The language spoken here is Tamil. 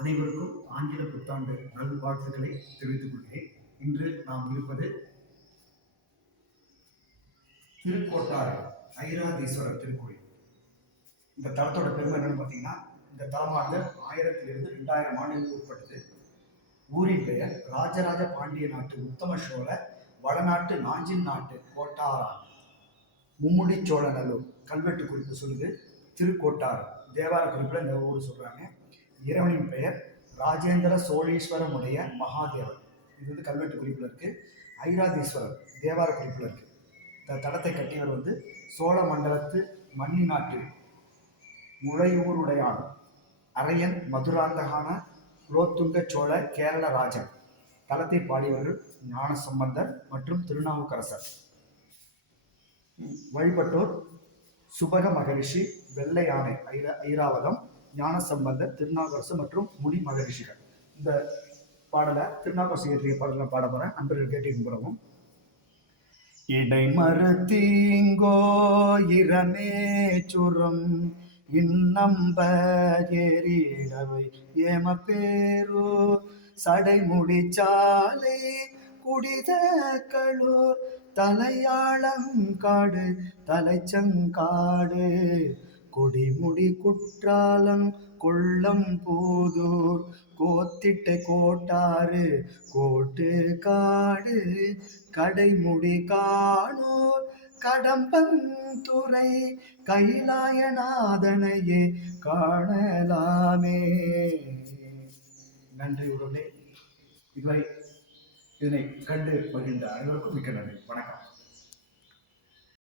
அனைவருக்கும் ஆங்கில புத்தாண்டு நல்வாழ்த்துக்களை தெரிவித்துக் கொள்கிறேன். இன்று நாம் இருப்பது திருக்கோட்டார் ஐராதீஸ்வரர் திருக்கோயில். இந்த தளத்தோட பெருமை என்னன்னு பார்த்தீங்கன்னா இந்த தலமானது ஆயிரத்திலிருந்து ரெண்டாயிரம் ஆண்டுகளுக்கு உட்பட்டது. ஊரின் பெயர் ராஜராஜ பாண்டிய நாட்டு உத்தம சோழ வடநாட்டு நாஞ்சின் நாட்டு கோட்டாரா. மும்முடி சோழநல்லூர் கல்வெட்டு குறிப்பு சொல்லுது. திருக்கோட்டார் தேவார குறிப்பில் இந்த ஊர் சொல்கிறாங்க இறைவனின் பெயர் ராஜேந்திர சோழீஸ்வரமுடைய மகாதேவர் இது வந்து கல்வெட்டு குறிப்பில் இருக்குது ஐராதீஸ்வரர் தேவார குறிப்பில் இருக்குது இந்த தடத்தை கட்டியவர் வந்து சோழ மண்டலத்து மன்னி நாட்டில் முழையூருடையான் அரையன் மதுராந்தகான குலோத்துங்க சோழ கேரள ராஜன். தளத்தை பாடியவர்கள் ஞான சம்பந்தர் மற்றும் திருநாவுக்கரசர். வழிபட்டோர் சுபக மகரிஷி வெள்ளை யானை ஐர ஐராவதம் ஞானசம்பந்தர் திருநாகரசு மற்றும் முனி மகரிஷிகள். இந்த பாடலை திருநாகரசு இயற்றிய பாடலை பாட போகிறேன் அன்பர்கள் கேட்டு போகிறோம் இடைமறுத்தீங்கோ இரமே சுரம் இன்னம்ப ஏறிடவை ஏம பேரோ சடைமுடிச்சாலை குடித களூர் தலையாளங்காடு தலைச்சங்காடு கொடிமுடி குற்றாலம் கொள்ளம் போதூர். கோத்திட்டை கோட்டாறு கோட்டு காடு கடைமுடி காணோர். கடம்பந்துறை கைலாயநாதனையே காணலாமே. நன்றி உறவுகளே. இதுவரை இதனை கண்டு வருகின்ற அனைவருக்கும் மிக்க நன்றி. வணக்கம்.